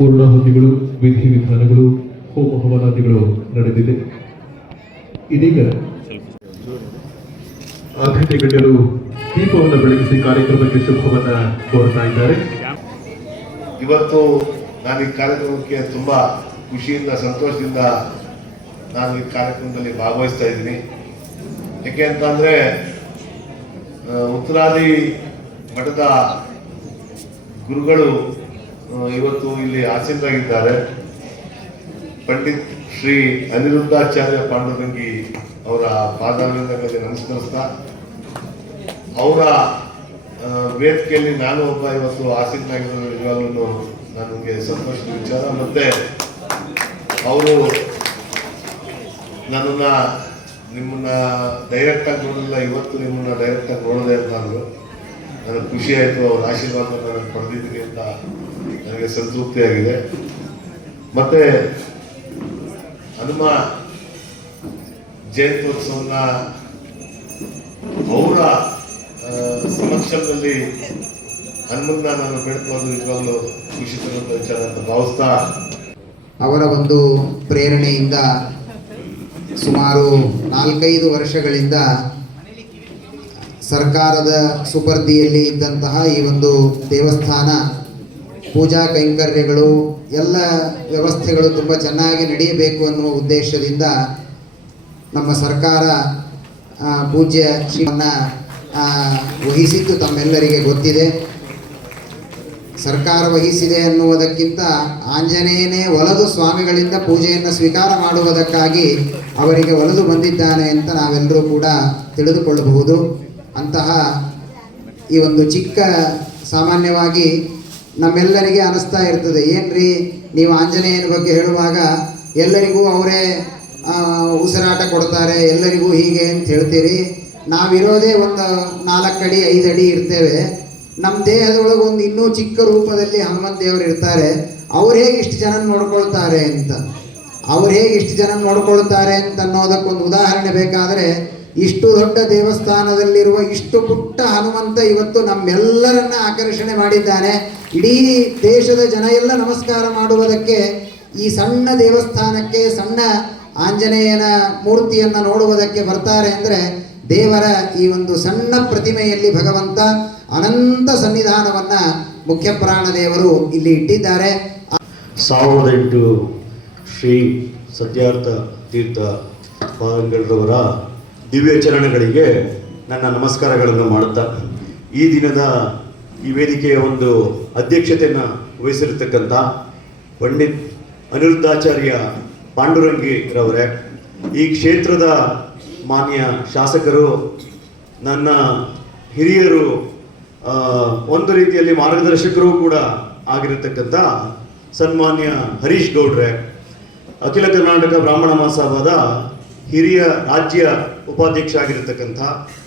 ಪೂರ್ಣಾಹುತಿಗಳು, ವಿಧಿವಿಧಾನಗಳು, ಹೋಮ ಹವನಾದಿಗಳು ನಡೆದಿದೆ. ಇದೀಗ ಅತಿಥಿ ಗಣ್ಯರು ದೀಪವನ್ನು ಬೆಳಗಿಸಿ ಕಾರ್ಯಕ್ರಮಕ್ಕೆ ಶುಭವನ್ನ ಕೋರ್ತಾ ಇದ್ದಾರೆ. ಇವತ್ತು ನಾನು ಈ ಕಾರ್ಯಕ್ರಮಕ್ಕೆ ತುಂಬಾ ಖುಷಿಯಿಂದ ಸಂತೋಷದಿಂದ ನಾನು ಈ ಕಾರ್ಯಕ್ರಮದಲ್ಲಿ ಭಾಗವಹಿಸ್ತಾ ಇದ್ದೀನಿ. ಯಾಕೆ ಅಂತಂದ್ರೆ ಉತ್ತರಾದಿ ಮಠದ ಗುರುಗಳು ಇವತ್ತು ಇಲ್ಲಿ ಆಸೀನರಾಗಿದ್ದಾರೆ. ಪಂಡಿತ್ ಶ್ರೀ ಅನಿರುದ್ಧಾಚಾರ್ಯ ಪಾಂಡುರಂಗಿ ಅವರ ಪಾದಾರವಿಂದಗಳಿಗೆ ನಮಸ್ಕರಿಸ್ತಾ, ಅವರ ವೇದಿಕೆಯಲ್ಲಿ ನಾನು ಒಬ್ಬ ಇವತ್ತು ಆಸೀನರಾಗಿರೋದು ನಿಜವಾಗ್ಲೂ ನನಗೆ ಸಂತೋಷದ ವಿಚಾರ. ಮತ್ತೆ ಅವರು ನಿಮ್ಮನ್ನ ಡೈರೆಕ್ಟ್ ಆಗಿ ನೋಡಲಿಲ್ಲ, ಇವತ್ತು ನಿಮ್ಮನ್ನ ಡೈರೆಕ್ಟ್ ಆಗಿ ನೋಡಿದೆ ಅಂತ ಅಂದರು. ನನಗೆ ಖುಷಿ ಆಯಿತು. ಅವ್ರ ಆಶೀರ್ವಾದ ನಾನು ಪಡೆದಿದ್ದೀನಿ ಅಂತ ನನಗೆ ಸಂತೃಪ್ತಿಯಾಗಿದೆ. ಮತ್ತೆ ಹನುಮ ಜಯಂತ್ಯೋತ್ಸವನ ಅವರ ಸಮಕ್ಷಮದಲ್ಲಿ ಹನುಮನ್ನ ನಾನು ಬೇಡ್ಕೊಳ್ಳೋದು ನಿಜವಾಗ್ಲೂ ಖುಷಿ ತರುವಂತ ವಿಚಾರ ಅಂತ ಭಾವಿಸ್ತಾ, ಅವರ ಒಂದು ಪ್ರೇರಣೆಯಿಂದ ಸುಮಾರು 4-5 ವರ್ಷಗಳಿಂದ ಸರ್ಕಾರದ ಸುಪರ್ದಿಯಲ್ಲಿ ಇದ್ದಂತಹ ಈ ಒಂದು ದೇವಸ್ಥಾನ ಪೂಜಾ ಕೈಂಕರ್ಯಗಳು ಎಲ್ಲ ವ್ಯವಸ್ಥೆಗಳು ತುಂಬ ಚೆನ್ನಾಗಿ ನಡೆಯಬೇಕು ಅನ್ನುವ ಉದ್ದೇಶದಿಂದ ನಮ್ಮ ಸರ್ಕಾರ ಪೂಜ್ಯ ಶ್ರೀವನ್ನು ವಹಿಸಿದ್ದು ತಮ್ಮೆಲ್ಲರಿಗೆ ಗೊತ್ತಿದೆ. ಸರ್ಕಾರ ವಹಿಸಿದೆ ಅನ್ನುವುದಕ್ಕಿಂತ ಆಂಜನೇಯನೇ ಒಲಿದು ಸ್ವಾಮಿಗಳಿಂದ ಪೂಜೆಯನ್ನು ಸ್ವೀಕಾರ ಮಾಡುವುದಕ್ಕಾಗಿ ಅವರಿಗೆ ಒಲಿದು ಬಂದಿದ್ದಾನೆ ಅಂತ ನಾವೆಲ್ಲರೂ ಕೂಡ ತಿಳಿದುಕೊಳ್ಳಬಹುದು. ಅಂತಹ ಈ ಒಂದು ಚಿಕ್ಕ ಸಾಮಾನ್ಯವಾಗಿ ನಮ್ಮೆಲ್ಲರಿಗೆ ಅನಿಸ್ತಾ ಇರ್ತದೆ, ಏನ್ರಿ ನೀವು ಆಂಜನೇಯನ ಬಗ್ಗೆ ಹೇಳುವಾಗ ಎಲ್ಲರಿಗೂ ಅವರೇ ಉಸಿರಾಟ ಕೊಡ್ತಾರೆ, ಎಲ್ಲರಿಗೂ ಹೀಗೆ ಅಂತ ಹೇಳ್ತೀರಿ. ನಾವಿರೋದೇ ಒಂದು 4 ಅಡಿ 5 ಅಡಿ ಇರ್ತೇವೆ. ನಮ್ಮ ದೇಹದೊಳಗೆ ಒಂದು ಇನ್ನೂ ಚಿಕ್ಕ ರೂಪದಲ್ಲಿ ಹನುಮಂತ ದೇವರು ಇರ್ತಾರೆ. ಅವ್ರು ಹೇಗೆ ಇಷ್ಟು ಜನ ನೋಡ್ಕೊಳ್ತಾರೆ ಅಂತ ಅನ್ನೋದಕ್ಕೊಂದು ಉದಾಹರಣೆ ಬೇಕಾದರೆ, ಇಷ್ಟು ದೊಡ್ಡ ದೇವಸ್ಥಾನದಲ್ಲಿರುವ ಇಷ್ಟು ಪುಟ್ಟ ಹನುಮಂತ ಇವತ್ತು ನಮ್ಮೆಲ್ಲರನ್ನ ಆಕರ್ಷಣೆ ಮಾಡಿದ್ದಾನೆ. ಇಡೀ ದೇಶದ ಜನ ಎಲ್ಲ ನಮಸ್ಕಾರ ಮಾಡುವುದಕ್ಕೆ ಈ ಸಣ್ಣ ದೇವಸ್ಥಾನಕ್ಕೆ, ಸಣ್ಣ ಆಂಜನೇಯನ ಮೂರ್ತಿಯನ್ನು ನೋಡುವುದಕ್ಕೆ ಬರ್ತಾರೆ ಅಂದರೆ ದೇವರ ಈ ಒಂದು ಸಣ್ಣ ಪ್ರತಿಮೆಯಲ್ಲಿ ಭಗವಂತ ಅನಂತ ಸನ್ನಿಧಾನವನ್ನ ಮುಖ್ಯ ಪ್ರಾಣ ದೇವರು ಇಲ್ಲಿ ಇಟ್ಟಿದ್ದಾರೆ. 1008 ಶ್ರೀ ಸತ್ಯಾರ್ಥ ತೀರ್ಥ ಪಾದಂಗಳರವರ ದಿವ್ಯ ಚರಣಗಳಿಗೆ ನನ್ನ ನಮಸ್ಕಾರಗಳನ್ನು ಮಾಡುತ್ತಾ, ಈ ದಿನದ ಈ ವೇದಿಕೆಯ ಒಂದು ಅಧ್ಯಕ್ಷತೆಯನ್ನು ವಹಿಸಿರತಕ್ಕಂಥ ಪಂಡಿತ್ ಅನಿರುದ್ಧಾಚಾರ್ಯ ಪಾಂಡುರಂಗಿರವರೇ, ಈ ಕ್ಷೇತ್ರದ ಮಾನ್ಯ ಶಾಸಕರು, ನನ್ನ ಹಿರಿಯರು, ಒಂದು ರೀತಿಯಲ್ಲಿ ಮಾರ್ಗದರ್ಶಕರು ಕೂಡ ಆಗಿರತಕ್ಕಂಥ ಸನ್ಮಾನ್ಯ ಹರೀಶ್ ಗೌಡ್ರೆ, ಅಖಿಲ ಕರ್ನಾಟಕ ಬ್ರಾಹ್ಮಣ ಮಹಾಸಭಾದ ಹಿರಿಯ ರಾಜ್ಯ ಉಪಾಧ್ಯಕ್ಷ ಆಗಿರತಕ್ಕಂಥ,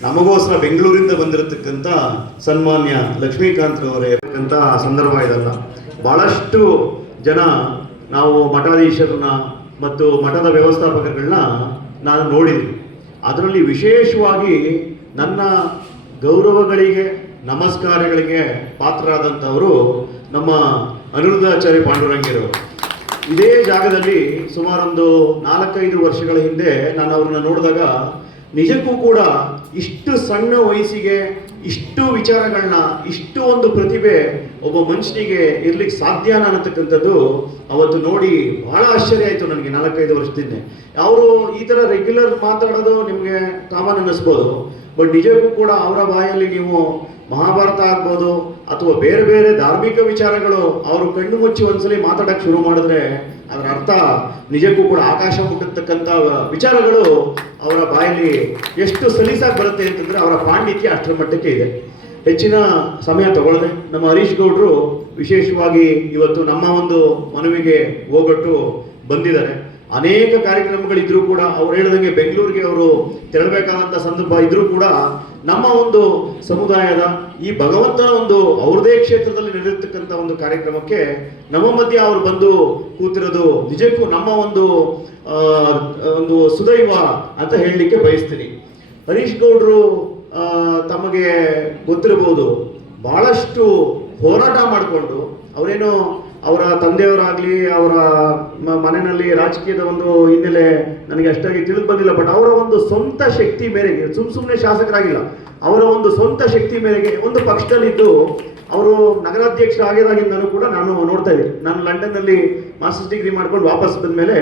ನಮಗೋಸ್ಕರ ಬೆಂಗಳೂರಿಂದ ಬಂದಿರತಕ್ಕಂಥ ಸನ್ಮಾನ್ಯ ಲಕ್ಷ್ಮೀಕಾಂತ್ರವರೇ ಸಂದರ್ಭ ಇದಲ್ಲ. ಬಹಳಷ್ಟು ಜನ ನಾವು ಮಠಾಧೀಶರನ್ನ ಮತ್ತು ಮಠದ ವ್ಯವಸ್ಥಾಪಕರುಗಳನ್ನ ನಾನು ನೋಡಿದ್ವಿ. ಅದರಲ್ಲಿ ವಿಶೇಷವಾಗಿ ನನ್ನ ಗೌರವಗಳಿಗೆ ನಮಸ್ಕಾರಗಳಿಗೆ ಪಾತ್ರರಾದಂಥವರು ನಮ್ಮ ಅನಿರುದ್ಧಾಚಾರ್ಯ ಪಾಂಡುರಂಗಿರವರು. ಇದೇ ಜಾಗದಲ್ಲಿ ಸುಮಾರೊಂದು 4-5 ವರ್ಷಗಳ ಹಿಂದೆ ನಾನು ಅವ್ರನ್ನ ನೋಡಿದಾಗ ನಿಜಕ್ಕೂ ಕೂಡ ಇಷ್ಟು ಸಣ್ಣ ವಯಸ್ಸಿಗೆ ಇಷ್ಟು ವಿಚಾರಗಳನ್ನ, ಇಷ್ಟು ಒಂದು ಪ್ರತಿಭೆ ಒಬ್ಬ ಮನುಷ್ಯನಿಗೆ ಇರ್ಲಿಕ್ಕೆ ಸಾಧ್ಯನ ಅನ್ನತಕ್ಕಂಥದ್ದು ಅವತ್ತು ನೋಡಿ ಬಹಳ ಆಶ್ಚರ್ಯ ಆಯಿತು ನನಗೆ. 4-5 ವರ್ಷದಿಂದ ಅವರು ಈ ಥರ ರೆಗ್ಯುಲರ್ ಮಾತಾಡೋದು ನಿಮಗೆ ಕಾಮನ್ ಅನ್ನಿಸ್ಬೋದು, ಬಟ್ ನಿಜಕ್ಕೂ ಕೂಡ ಅವರ ಬಾಯಲ್ಲಿ ನೀವು ಮಹಾಭಾರತ ಆಗ್ಬೋದು ಅಥವಾ ಬೇರೆ ಬೇರೆ ಧಾರ್ಮಿಕ ವಿಚಾರಗಳು ಅವರು ಕಣ್ಣು ಮುಚ್ಚಿ ಒಂದ್ಸಲಿ ಮಾತಾಡಕ್ಕೆ ಶುರು ಮಾಡಿದ್ರೆ ಅದರ ಅರ್ಥ ನಿಜಕ್ಕೂ ಕೂಡ ಆಕಾಶ ಮುಟ್ಟತಕ್ಕಂಥ ವಿಚಾರಗಳು ಅವರ ಬಾಯಲ್ಲಿ ಎಷ್ಟು ಸಲೀಸಾಗಿ ಬರುತ್ತೆ ಅಂತಂದ್ರೆ ಅವರ ಪಾಂಡಿತ್ಯ ಅಷ್ಟರ ಮಟ್ಟಕ್ಕೆ ಇದೆ. ಹೆಚ್ಚಿನ ಸಮಯ ತಗೊಳ್ಳದೆ ನಮ್ಮ ಹರೀಶ್ ಗೌಡ್ರು ವಿಶೇಷವಾಗಿ ಇವತ್ತು ನಮ್ಮ ಒಂದು ಮನವಿಗೆ ಹೋಗೊಟ್ಟು ಬಂದಿದ್ದಾರೆ. ಅನೇಕ ಕಾರ್ಯಕ್ರಮಗಳಿದ್ರೂ ಕೂಡ ಅವ್ರು ಹೇಳಿದಂಗೆ ಬೆಂಗಳೂರಿಗೆ ಅವರು ತೆರಳಬೇಕಾದಂಥ ಸಂದರ್ಭ ಇದ್ರೂ ಕೂಡ ನಮ್ಮ ಒಂದು ಸಮುದಾಯದ ಈ ಭಗವಂತನ ಒಂದು ಅವ್ರದೇ ಕ್ಷೇತ್ರದಲ್ಲಿ ನಡೆದಿರ್ತಕ್ಕಂಥ ಒಂದು ಕಾರ್ಯಕ್ರಮಕ್ಕೆ ನಮ್ಮ ಮಧ್ಯೆ ಅವರು ಬಂದು ಕೂತಿರೋದು ನಿಜಕ್ಕೂ ನಮ್ಮ ಒಂದು ಸುದೈವ ಅಂತ ಹೇಳಲಿಕ್ಕೆ ಬಯಸ್ತೀನಿ. ಹರೀಶ್ ಗೌಡ್ರು ತಮಗೆ ಗೊತ್ತಿರಬಹುದು, ಬಹಳಷ್ಟು ಹೋರಾಟ ಮಾಡಿಕೊಂಡು ಅವರೇನು ಅವರ ತಂದೆಯವರಾಗಲಿ ಅವರ ಮನೆಯಲ್ಲಿ ರಾಜಕೀಯದ ಒಂದು ಹಿನ್ನೆಲೆ ನನಗೆ ಅಷ್ಟಾಗಿ ತಿಳಿದು ಬಂದಿಲ್ಲ. ಬಟ್ ಅವರ ಒಂದು ಸ್ವಂತ ಶಕ್ತಿ ಮೇರೆಗೆ ಸುಮ್ಮನೆ ಶಾಸಕರಾಗಿಲ್ಲ, ಅವರ ಒಂದು ಸ್ವಂತ ಶಕ್ತಿ ಮೇರೆಗೆ ಒಂದು ಪಕ್ಷದಲ್ಲಿದ್ದು ಅವರು ನಗರಾಧ್ಯಕ್ಷರಾಗಿದ್ದಾಗಿಂದನೂ ಕೂಡ ನಾನು ನೋಡ್ತಾ ಇದ್ದೆ. ನಾನು ಲಂಡನ್ನಲ್ಲಿ ಮಾಸ್ಟರ್ಸ್ ಡಿಗ್ರಿ ಮಾಡ್ಕೊಂಡು ವಾಪಸ್ ಬಂದ ಮೇಲೆ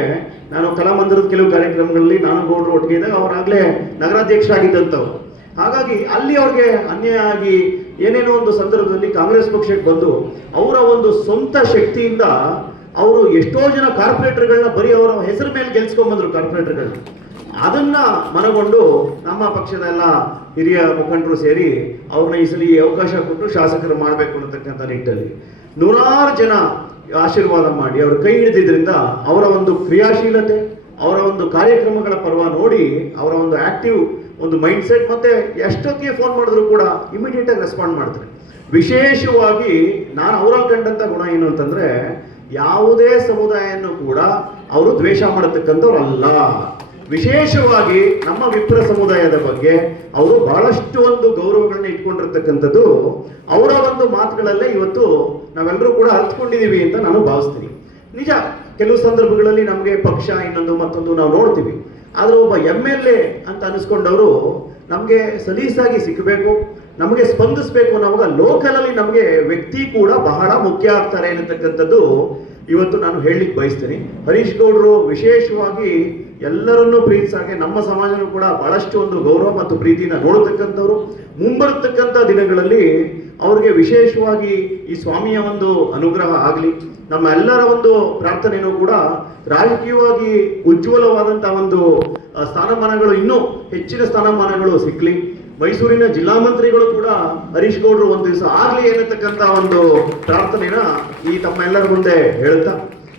ನಾನು ಕಲಾಮಂದಿರದ ಕೆಲವು ಕಾರ್ಯಕ್ರಮಗಳಲ್ಲಿ ನಾನು ಗೌಡರು ಒಟ್ಟಿಗೆ ಇದ್ದಾಗ ಅವರಾಗಲೇ ನಗರಾಧ್ಯಕ್ಷರಾಗಿದ್ದಂಥವ್ರು. ಹಾಗಾಗಿ ಅಲ್ಲಿ ಅವ್ರಿಗೆ ಅನ್ಯಾಯ ಆಗಿ ಏನೇನೋ ಒಂದು ಸಂದರ್ಭದಲ್ಲಿ ಕಾಂಗ್ರೆಸ್ ಪಕ್ಷಕ್ಕೆ ಬಂದು ಅವರ ಒಂದು ಸ್ವಂತ ಶಕ್ತಿಯಿಂದ ಅವರು ಎಷ್ಟೋ ಜನ ಕಾರ್ಪೊರೇಟರ್ಗಳನ್ನ ಬರೀ ಅವರ ಹೆಸರು ಮೇಲೆ ಗೆಲ್ಸ್ಕೊಂಡ್ಬಂದ್ರು ಕಾರ್ಪೊರೇಟರ್ಗಳನ್ನ. ಅದನ್ನ ಮನಗೊಂಡು ನಮ್ಮ ಪಕ್ಷದ ಎಲ್ಲ ಹಿರಿಯ ಮುಖಂಡರು ಸೇರಿ ಅವ್ರನ್ನ ಈ ಸಲ ಅವಕಾಶ ಕೊಟ್ಟು ಶಾಸಕರು ಮಾಡಬೇಕು ಅನ್ನತಕ್ಕಂಥ ನಿಟ್ಟಿನಲ್ಲಿ ನೂರಾರು ಜನ ಆಶೀರ್ವಾದ ಮಾಡಿ ಅವರು ಕೈ ಹಿಡಿದಿದ್ರಿಂದ ಅವರ ಒಂದು ಕ್ರಿಯಾಶೀಲತೆ, ಅವರ ಒಂದು ಕಾರ್ಯಕ್ರಮಗಳ ಪರ್ವ ನೋಡಿ ಅವರ ಒಂದು ಆಕ್ಟಿವ್ ಒಂದು ಮೈಂಡ್ ಸೆಟ್, ಮತ್ತೆ ಎಷ್ಟೊತ್ತಿಗೆ ಫೋನ್ ಮಾಡಿದ್ರು ಕೂಡ ಇಮಿಡಿಯೇಟ್ ಆಗಿ ರೆಸ್ಪಾಂಡ್ ಮಾಡ್ತಾರೆ. ವಿಶೇಷವಾಗಿ ನಾನು ಅವರಲ್ಲಿ ಕಂಡಂತ ಗುಣ ಏನು ಅಂತಂದ್ರೆ, ಯಾವುದೇ ಸಮುದಾಯವನ್ನು ಕೂಡ ಅವರು ದ್ವೇಷ ಮಾಡತಕ್ಕಂಥವ್ರು ಅಲ್ಲ. ವಿಶೇಷವಾಗಿ ನಮ್ಮ ವಿಪ್ರ ಸಮುದಾಯದ ಬಗ್ಗೆ ಅವರು ಬಹಳಷ್ಟು ಒಂದು ಗೌರವಗಳನ್ನ ಇಟ್ಕೊಂಡಿರ್ತಕ್ಕಂಥದ್ದು ಅವರ ಒಂದು ಮಾತುಗಳಲ್ಲೇ ಇವತ್ತು ನಾವೆಲ್ಲರೂ ಕೂಡ ಅರ್ಥಕೊಂಡಿದೀವಿ ಅಂತ ನಾನು ಭಾವಿಸ್ತೀನಿ. ನಿಜ, ಕೆಲವು ಸಂದರ್ಭಗಳಲ್ಲಿ ನಮಗೆ ಪಕ್ಷ ಇನ್ನೊಂದು ಮತ್ತೊಂದು ನಾವು ನೋಡ್ತೀವಿ, ಆದ್ರೆ ಒಬ್ಬ MLA ಅಂತ ಅನಿಸ್ಕೊಂಡವರು ನಮಗೆ ಸಲೀಸಾಗಿ ಸಿಕ್ಕಬೇಕು, ನಮಗೆ ಸ್ಪಂದಿಸಬೇಕು ಅನ್ನೋವಾಗ ಲೋಕಲಲ್ಲಿ ನಮಗೆ ವ್ಯಕ್ತಿ ಕೂಡ ಬಹಳ ಮುಖ್ಯ ಆಗ್ತಾರೆ ಅನ್ನತಕ್ಕಂಥದ್ದು ಇವತ್ತು ನಾನು ಹೇಳಲಿಕ್ಕೆ ಬಯಸ್ತೀನಿ. ಹರೀಶ್ ಗೌಡರು ವಿಶೇಷವಾಗಿ ಎಲ್ಲರನ್ನೂ ಪ್ರೀತಿಸಾಗೆ ನಮ್ಮ ಸಮಾಜನೂ ಕೂಡ ಬಹಳಷ್ಟು ಒಂದು ಗೌರವ ಮತ್ತು ಪ್ರೀತಿನ ನೋಡತಕ್ಕಂಥವ್ರು. ಮುಂಬರತಕ್ಕಂಥ ದಿನಗಳಲ್ಲಿ ಅವ್ರಿಗೆ ವಿಶೇಷವಾಗಿ ಈ ಸ್ವಾಮಿಯ ಒಂದು ಅನುಗ್ರಹ ಆಗಲಿ. ನಮ್ಮ ಎಲ್ಲರ ಒಂದು ಪ್ರಾರ್ಥನೆಯೂ ಕೂಡ ರಾಜಕೀಯವಾಗಿ ಉಜ್ವಲವಾದಂತಹ ಒಂದು ಸ್ಥಾನಮಾನಗಳು, ಇನ್ನೂ ಹೆಚ್ಚಿನ ಸ್ಥಾನಮಾನಗಳು ಸಿಕ್ಕಲಿ. ಮೈಸೂರಿನ ಜಿಲ್ಲಾ ಮಂತ್ರಿಗಳು ಕೂಡ ಹರೀಶ್ ಗೌಡರು ಒಂದು ದಿವಸ ಆಗ್ಲಿ ಅನ್ನತಕ್ಕಂಥ ಒಂದು ಪ್ರಾರ್ಥನೆನ ಈ ತಮ್ಮೆಲ್ಲರ ಮುಂದೆ ಹೇಳ್ತಾ,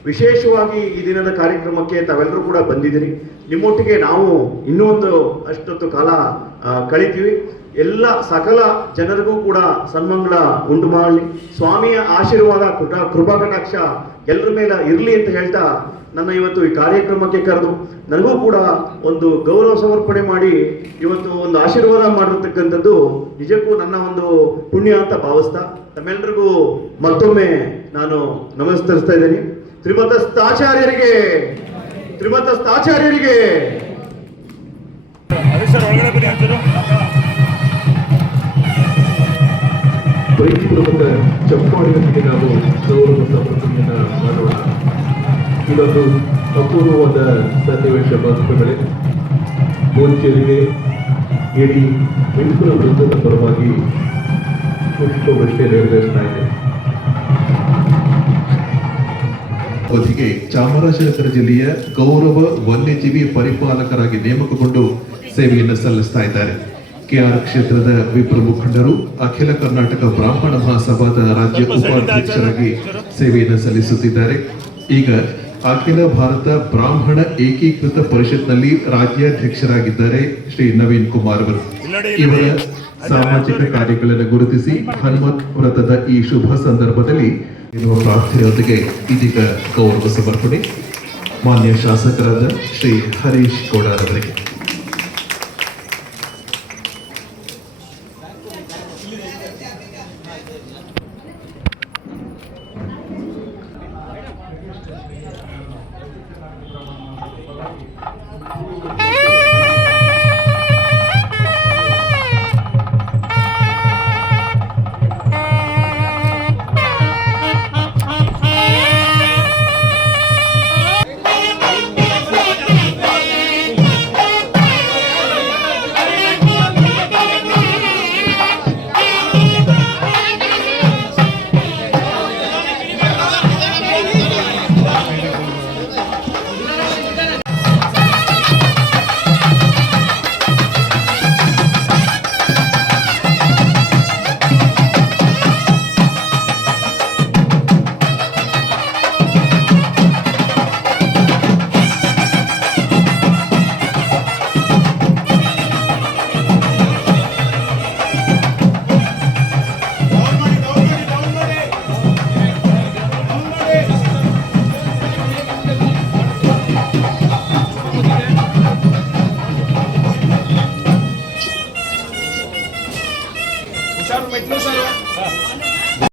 ವಿಶೇಷವಾಗಿ ಈ ದಿನದ ಕಾರ್ಯಕ್ರಮಕ್ಕೆ ತಾವೆಲ್ಲರೂ ಕೂಡ ಬಂದಿದ್ದೀರಿ. ನಿಮ್ಮೊಟ್ಟಿಗೆ ನಾವು ಇನ್ನೂ ಒಂದು ಅಷ್ಟೊತ್ತು ಕಾಲ ಕಳಿತೀವಿ. ಎಲ್ಲ ಸಕಲ ಜನರಿಗೂ ಕೂಡ ಸನ್ಮಂಗಳ ಉಂಟು ಮಾಡಲಿ, ಸ್ವಾಮಿಯ ಆಶೀರ್ವಾದ ಕೃಪಾ ಕಟಾಕ್ಷ ಎಲ್ಲರ ಮೇಲೆ ಇರಲಿ ಅಂತ ಹೇಳ್ತಾ ನನ್ನ ಇವತ್ತು ಈ ಕಾರ್ಯಕ್ರಮಕ್ಕೆ ಕರೆದು ನನಗೂ ಕೂಡ ಒಂದು ಗೌರವ ಸಮರ್ಪಣೆ ಮಾಡಿ ಇವತ್ತು ಒಂದು ಆಶೀರ್ವಾದ ಮಾಡಿರ್ತಕ್ಕಂಥದ್ದು ನಿಜಕ್ಕೂ ನನ್ನ ಒಂದು ಪುಣ್ಯ ಅಂತ ಭಾವಿಸ್ತಾ ತಮ್ಮೆಲ್ಲರಿಗೂ ಮತ್ತೊಮ್ಮೆ ನಾನು ನಮಸ್ಕರಿಸ್ತಾ ಇದ್ದೀನಿ. ತ್ರಿಮತಸ್ಥಾಚಾರ್ಯರಿಗೆ ಪ್ರೀತಿಪೂರ್ವಕ ಚಪ್ಪಾಳಿಯೊಂದಿಗೆ ನಾವು ಗೌರವ ಸಮರ್ಪಣೆಯನ್ನ ಮಾಡೋಣ. ಇದೊಂದು ಅಪೂರ್ವವಾದ ಸನ್ನಿವೇಶ ಬಂಧುಗಳೇ. ಪೂಜ್ಯರಿಗೆ ಇಡೀ ವಿಪುಲ ವೃತ್ತದ ಪರವಾಗಿ ಪುಷ್ಪವೃಷ್ಟಿ ನೆರವೇರಿಸ್ತಾ ಇದೆ. ಅವಧಿಗೆ ಚಾಮರಾಜನಗರ ಜಿಲ್ಲೆಯ ಗೌರವ ವನ್ಯಜೀವಿ ಪರಿಪಾಲಕರಾಗಿ ನೇಮಕಗೊಂಡು ಸೇವೆಯನ್ನು ಸಲ್ಲಿಸ್ತಾ ಇದ್ದಾರೆ. KR ಕ್ಷೇತ್ರದ ವಿಪ್ರ ಮುಖಂಡರು, ಅಖಿಲ ಕರ್ನಾಟಕ ಬ್ರಾಹ್ಮಣ ಮಹಾಸಭಾದ ರಾಜ್ಯ ಉಪಾಧ್ಯಕ್ಷರಾಗಿ ಸೇವೆಯನ್ನು ಸಲ್ಲಿಸುತ್ತಿದ್ದಾರೆ. ಈಗ ಅಖಿಲ ಭಾರತ ಬ್ರಾಹ್ಮಣ ಏಕೀಕೃತ ಪರಿಷತ್ನಲ್ಲಿ ರಾಜ್ಯಾಧ್ಯಕ್ಷರಾಗಿದ್ದಾರೆ ಶ್ರೀ ನವೀನ್ ಕುಮಾರ್ ಅವರು. ಇವರ ಸಾಮಾಜಿಕ ಕಾರ್ಯಗಳನ್ನು ಗುರುತಿಸಿ ಹನುಮತ್ ವ್ರತದ ಈ ಶುಭ ಸಂದರ್ಭದಲ್ಲಿ ಇರುವ ಪ್ರಾರ್ಥನೆಯೊಂದಿಗೆ ಇದೀಗ ಗೌರವ ಸಮರ್ಪಣೆ ಮಾನ್ಯ ಶಾಸಕರಾದ ಶ್ರೀ ಹರೀಶ್ ಗೌಡ ಅವರಿಗೆ.